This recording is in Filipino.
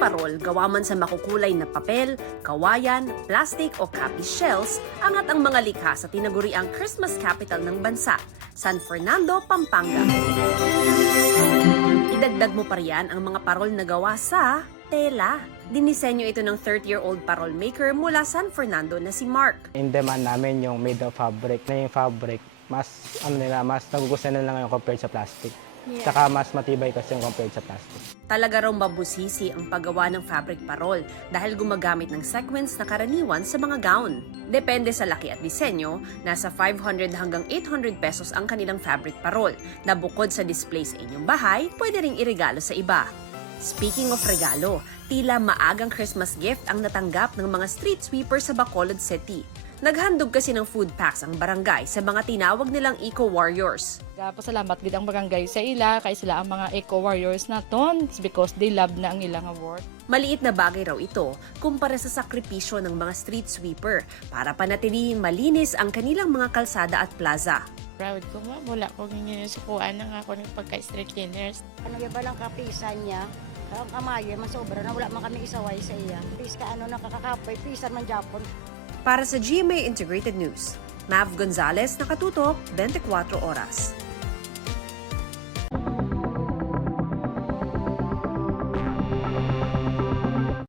parol gawa man sa makukulay na papel, kawayan, plastic o copy shells, angat ang mga likha sa tinaguriang Christmas capital ng bansa, San Fernando, Pampanga. Idagdag mo pa riyan ang mga parol na gawa sa tela. Dinisenyo ito ng 30-year-old parol maker mula San Fernando na si Mark. In demand namin yung made of fabric. Na yung fabric, mas nagugustuhan nila ngayon compared sa plastic. Yeah. Saka mas matibay kasi yung compared sa plastic. Talaga raw mabusisi ang paggawa ng fabric parol dahil gumagamit ng sequins na karaniwan sa mga gown. Depende sa laki at disenyo, nasa 500 hanggang 800 pesos ang kanilang fabric parol na bukod sa display sa inyong bahay, pwede ring iregalo sa iba. Speaking of regalo, tila maagang Christmas gift ang natanggap ng mga street sweeper sa Bacolod City. Naghandog kasi ng food packs ang barangay sa mga tinawag nilang eco-warriors. Pasalamat gid ang barangay sa ila kay sila ang mga eco-warriors naton because they love na ang ilang work. Maliit na bagay raw ito kumpara sa sakripisyo ng mga street sweeper para panatilihing malinis ang kanilang mga kalsada at plaza. Proud ko mo, wala ko ginisukuan ng ako ng pagka-street cleaners. Ano yung balang kapisan niya, ang kamayo, masobra na wala man kami isaway sa iya. Pis ka nakakakapoy, pisan man Japon. Para sa GMA Integrated News, Mav Gonzalez, nakatutok, 24 oras.